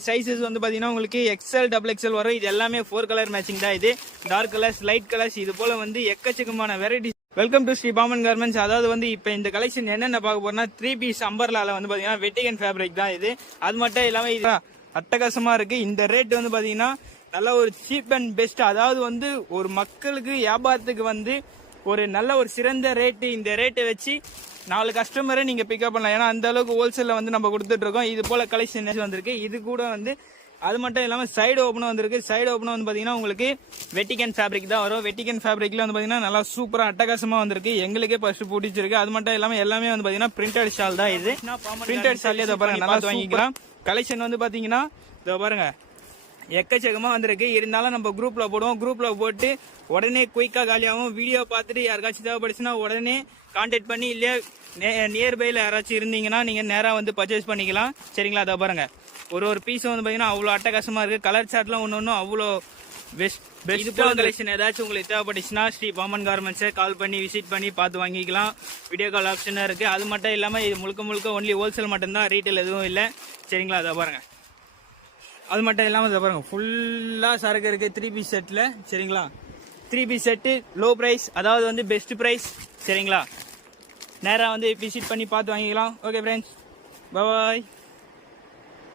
Sizes வந்து பார்த்தீங்கன்னா உங்களுக்கு எக்ஸ்எல் டபுள் எக்ஸ்எல் வரும். இது எல்லாமே 4 கலர் மேட்சிங் தான். இது டார்க் கலர்ஸ், லைட் கலர்ஸ், இது போல வந்து எக்கச்சக்கமான varieties. Welcome to Sri Baman garments. அதாவது வந்து இப்போ இந்த கலெக்ஷன் என்னென்ன பார்க்க போறோம்னா 3 பீஸ் அம்பர்லால வந்து பார்த்தீங்கன்னா வெட்டிகன் ஃபேப்ரிக் தான் இது. அது மட்டும் இல்லாமல் இது அட்டகாசமாக இருக்கு. இந்த ரேட் வந்து பார்த்தீங்கன்னா நல்ல ஒரு சீப் அண்ட் பெஸ்ட். அதாவது வந்து ஒரு மக்களுக்கு வியாபாரத்துக்கு வந்து ஒரு நல்ல ஒரு சிறந்த ரேட்டு. இந்த ரேட்டை வச்சு 4 கஸ்டமரை நீங்கள் பிக்கப் பண்ணலாம். ஏன்னா அந்த அளவுக்கு ஹோல்சேலில் வந்து நம்ம கொடுத்துட்டு இருக்கோம். இது போல கலெக்ஷன் வந்திருக்கு. இது கூட வந்து அது மட்டும் இல்லாமல் சைடு ஓப்பனும் வந்திருக்கு. சைடு ஓப்பனும் வந்து பார்த்தீங்கன்னா உங்களுக்கு வெட்டிகன் ஃபேப்ரிக் தான் வரும். வெட்டிகன் ஃபேப்ரிக்ல வந்து பார்த்தீங்கன்னா நல்லா சூப்பராக அட்டகாசமாக வந்திருக்கு. எங்களுக்கே ஃபர்ஸ்ட் பிடிச்சிருக்கு. அது மட்டும் இல்லாமல் எல்லாமே வந்து பார்த்தீங்கன்னா பிரிண்டட் ஷால் தான். இது பிரிண்டட் ஷாலே இதை பாருங்க, நல்லா வாங்கிக்கலாம். கலெக்ஷன் வந்து பார்த்தீங்கன்னா இதை பாருங்க எக்கச்சக்கமாக வந்திருக்கு. இருந்தாலும் நம்ம குரூப்பில் போடுவோம். குரூப்பில் போட்டு உடனே குயிக்காக காலியாகும். வீடியோ பார்த்துட்டு யாருக்காச்சும் தேவைப்படுச்சுன்னா உடனே கான்டாக்ட் பண்ணி, இல்லையா நியர்பையில் யாராச்சும் இருந்தீங்கன்னா நீங்கள் நேராக வந்து பர்ச்சேஸ் பண்ணிக்கலாம். சரிங்களா? அதை பாருங்க, ஒரு பீஸ் வந்து பார்த்தீங்கன்னா அவ்வளோ அட்டகாசமாக இருக்குது. கலர் சார்ட்லாம் ஒன்று அவ்வளோ பெஸ்ட். இது போல கலெக்ஷன் ஏதாச்சும் உங்களுக்கு தேவைப்பட்டுச்சுன்னா ஸ்ரீ பாமன் கார்மெண்ட்ஸை கால் பண்ணி விசிட் பண்ணி பார்த்து வாங்கிக்கலாம். வீடியோ கால் ஆப்ஷனாக இருக்குது. அது மட்டும் இல்லாமல் இது முழுக்க ஒன்லி ஹோல்சேல் மட்டும்தான், ரீட்டைல் எதுவும் இல்லை. சரிங்களா? அதை பாருங்கள். அது மட்டும் இல்லாமல் இதை பாருங்கள், ஃபுல்லாக சரக்கு இருக்குது 3 பீஸ் செட்டில். சரிங்களா? 3 பீஸ் செட்டு லோ ப்ரைஸ், அதாவது வந்து பெஸ்ட் ப்ரைஸ். சரிங்களா? நேராக வந்து விசிட் பண்ணி பார்த்து வாங்கிக்கலாம். ஓகே ஃப்ரெண்ட்ஸ், பாய்.